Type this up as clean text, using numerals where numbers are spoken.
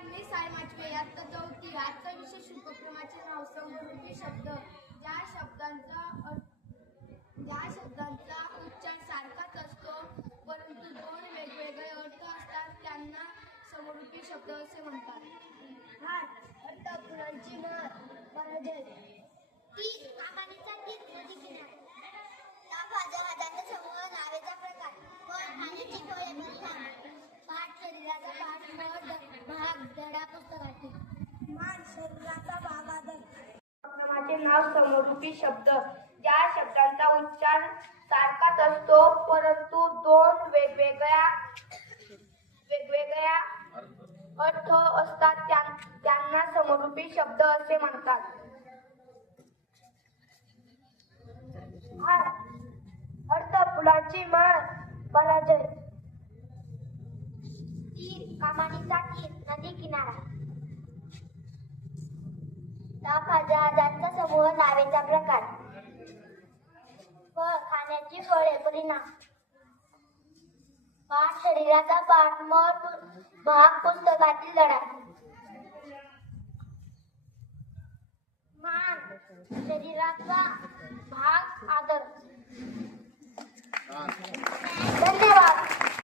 नमस्कार, मी साई माचवे इयत्ता चौथी. आजचा विषय शुभक्रमाचे नाव समरूपी शब्द. ज्या शब्दांचा उच्चार सारखाच असतो परंतु दोन वेगवेगळे अर्थ असतात त्यांना समरूपी शब्द असे म्हणतात. फुलांची माळ, पराजय. तीर, कामानीचा तीर, नदी किनारा. भाज्या समूह, नावेचा प्रकार. फळ, खाण्याची फळे, परिणाम. पाठ, शरीराचा पाठ, भाग, धडा, पुस्तकातील. मान, शरीराचा भाग, आदर. क्रमाचे नाव समरूपी शब्द. ज्या शब्दांचा उच्चार सारखाच असतो परंतु दोन वेगवेगळ्या अर्थ असतात त्यांना समरूपी शब्द असे म्हणतात. अर्थ, फुलांची माळ, पराजय. तीर, कामानीचा तीर, नदी किनारा. भाज्यांचा समूह, नावेचा प्रकार. फळ, खाण्याची फळे, परिणाम. पाठ, शरीराचा पाठ, भाग, पुस्तकातील धडा. मान, शरीराचा भाग, आदर. धन्यवाद.